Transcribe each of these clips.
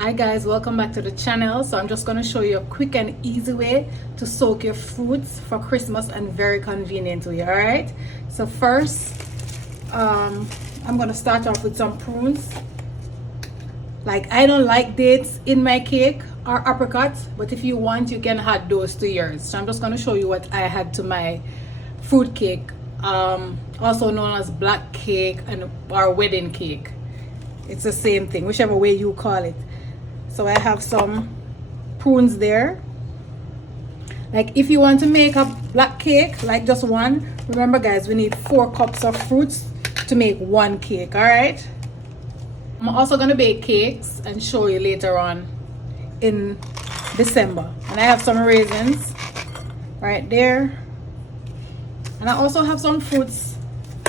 Hi guys, welcome back to the channel. So I'm just going to show you a quick and easy way to soak your fruits for Christmas and very convenient way. All right, so first I'm going to start off with some prunes. Like, I don't like dates in my cake or apricots, but if you want you can add those to yours. So I'm just going to show you what I had to my fruit cake, also known as black cake and or wedding cake. It's the same thing, whichever way you call it. So I have some prunes there. Like, if you want to make a black cake, like just one, remember guys, we need 4 cups of fruits to make one cake. All right, I'm also gonna bake cakes and show you later on in December. And I have some raisins right there, and I also have some fruits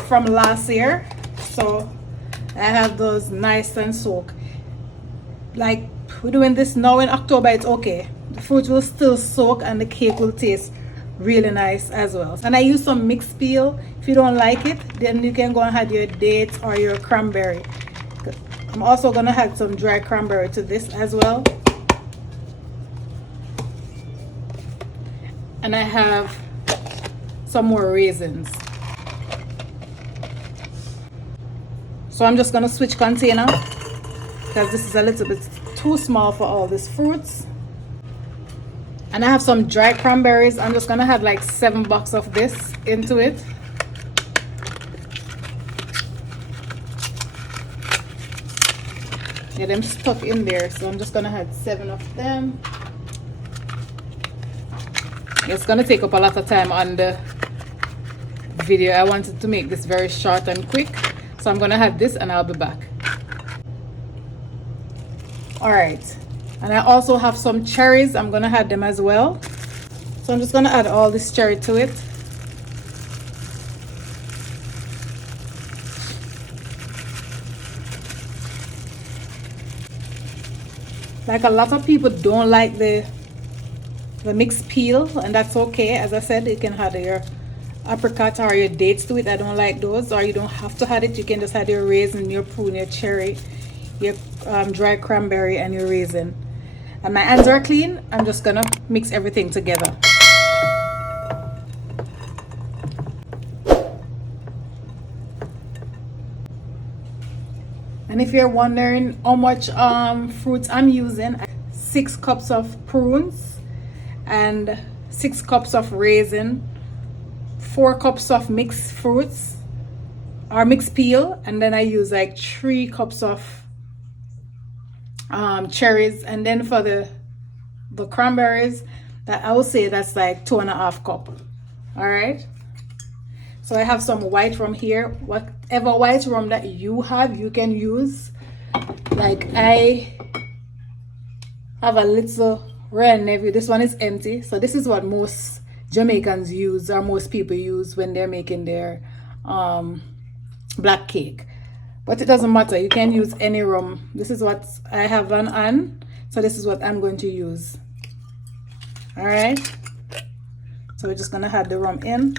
from last year, so I have those nice and soaked. Like, we're doing this now in October, it's okay, the fruit will still soak and the cake will taste really nice as well. And I use some mixed peel. If you don't like it, then you can go and add your dates or your cranberry. I'm also gonna add some dry cranberry to this as well. And I have some more raisins. So I'm just gonna switch container because this is a little bit too small for all these fruits. And I have some dry cranberries. I'm just gonna add like 7 boxes of this into it. Yeah, them stuck in there, so I'm just gonna add 7 of them. It's gonna take up a lot of time on the video. I wanted to make this very short and quick, so I'm gonna add this and I'll be back. All right, and I also have some cherries. I'm gonna add them as well. So I'm just gonna add all this cherry to it. Like, a lot of people don't like the mixed peel, and that's okay. As I said, you can add your apricot or your dates to it. I don't like those, or you don't have to add it. You can just add your raisin, your prune, your cherry, your dry cranberry, and your raisin. And my hands are clean. I'm just gonna mix everything together. And if you're wondering how much fruits I'm using, 6 cups of prunes and 6 cups of raisin, 4 cups of mixed fruits or mixed peel, and then I use like 3 cups of cherries. And then for the cranberries, that I would say that's like 2.5 cups. All right, so I have some white rum here. Whatever white rum that you have, you can use. Like, I have a little Royal Navy. This one is empty, so this is what most Jamaicans use, or most people use when they're making their black cake. But it doesn't matter, you can use any rum. This is what I have on, so this is what I'm going to use. All right, so we're just gonna add the rum in.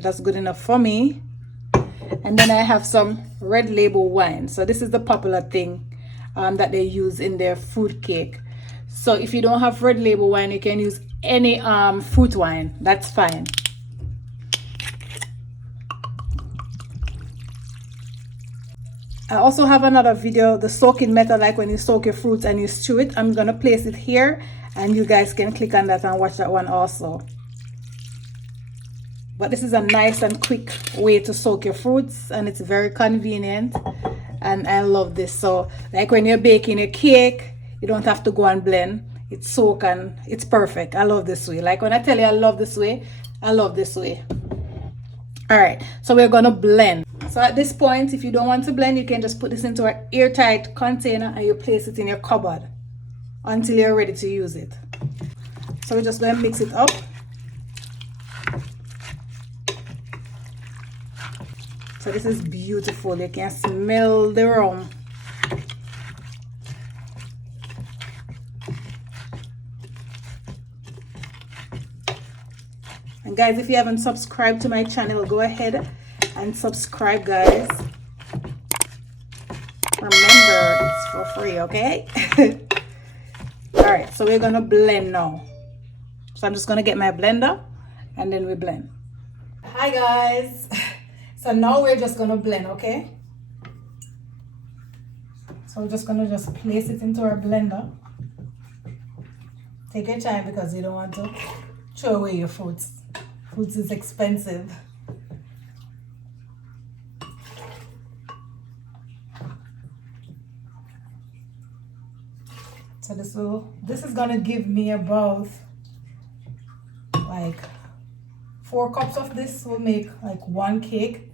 That's good enough for me. And then I have some red label wine. So this is the popular thing that they use in their fruit cake. So if you don't have red label wine, you can use any fruit wine. That's fine. I also have another video, the soaking method, like when you soak your fruits and you stew it. I'm gonna place it here, and you guys can click on that and watch that one also. But this is a nice and quick way to soak your fruits, and it's very convenient, and I love this. So like when you're baking a cake, you don't have to go and blend. It's soak and it's perfect. I love this way. Like, when I tell you I love this way, I love this way. All right, so we're gonna blend. So at this point, if you don't want to blend, you can just put this into an airtight container and you place it in your cupboard until you're ready to use it. So we're just gonna mix it up. So this is beautiful. You can smell the rum. And guys, if you haven't subscribed to my channel, go ahead and subscribe, guys. Remember, it's for free, okay? All right, so we're gonna blend now. So I'm just gonna get my blender and then we blend. Hi guys. So now we're just gonna blend, okay? So we're just gonna place it into our blender. Take your time because you don't want to throw away your fruits. Fruits is expensive. So this is gonna give me about like 4 cups of this will make like 1 cake.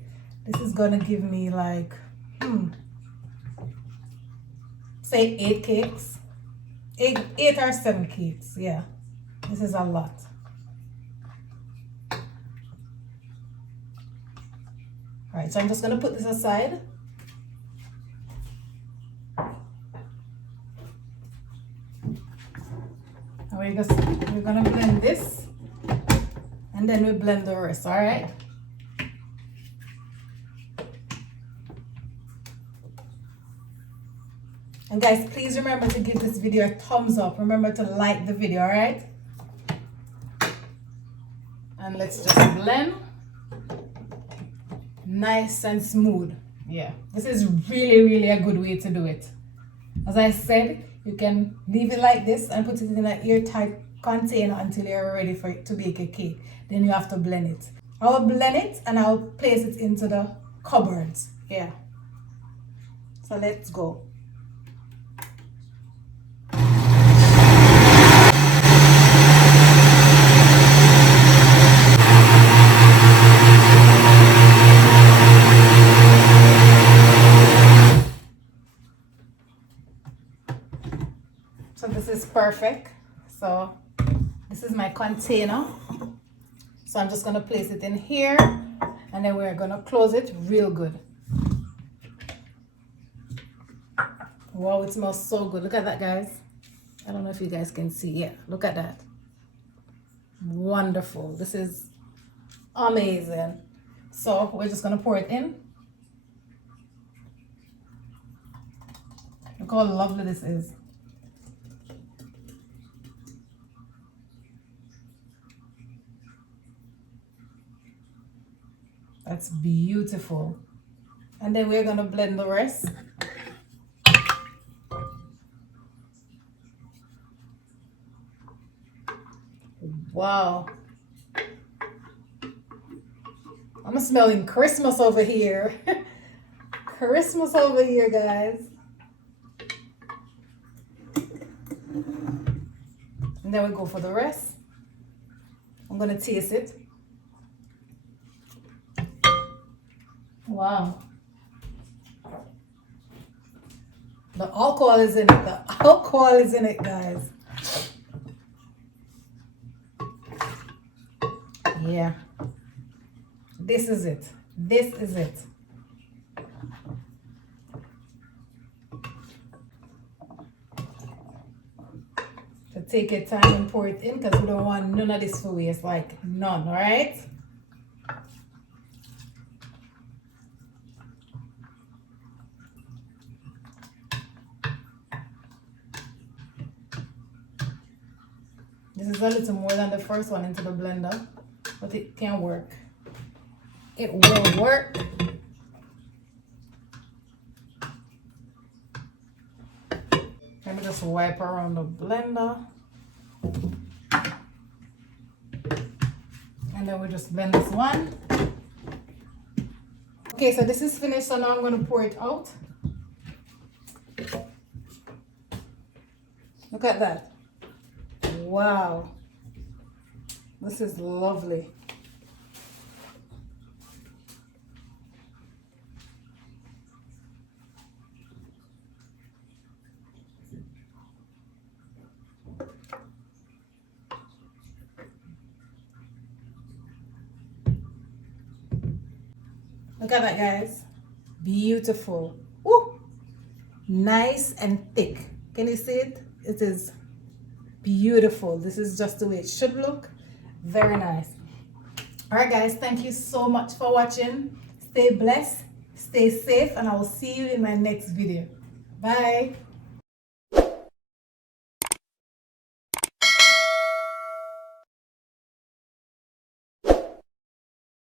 This is gonna give me like say 8 cakes. 8 or 7 cakes. Yeah, this is a lot. All right, so I'm just gonna put this aside. And we're gonna blend this, and then we blend the rest. All right. And guys, please remember to give this video a thumbs up. Remember to like the video, all right? And let's just blend. Nice and smooth. Yeah, this is really a good way to do it. As I said, you can leave it like this and put it in an airtight container until you're ready for it to bake a cake. Then you have to blend it. I'll blend it and I'll place it into the cupboards. Yeah. So let's go. So this is perfect. So this is my container. So I'm just gonna place it in here and then we're gonna close it real good. Wow, it smells so good. Look at that, guys. I don't know if you guys can see. Yeah, look at that. Wonderful. This is amazing. So we're just gonna pour it in. Look how lovely this is. That's beautiful. And then we're gonna blend the rest. Wow. I'm smelling Christmas over here. Christmas over here, guys. And then we go for the rest. I'm gonna taste it. Wow. The alcohol is in it. The alcohol is in it, guys. Yeah. This is it. This is it. So take your time and pour it in because we don't want none of this for waste. Like none, all right? This is a little more than the first one into the blender, but it can work. It will work. Let me just wipe around the blender. And then we just blend this one. Okay, so this is finished, so now I'm going to pour it out. Look at that. Wow, this is lovely. Look at that, guys. Beautiful. Woo! Nice and thick. Can you see it? It is beautiful. This is just the way it should look. Very nice. All right, guys, thank you so much for watching. Stay blessed, stay safe, and I will see you in my next video. Bye.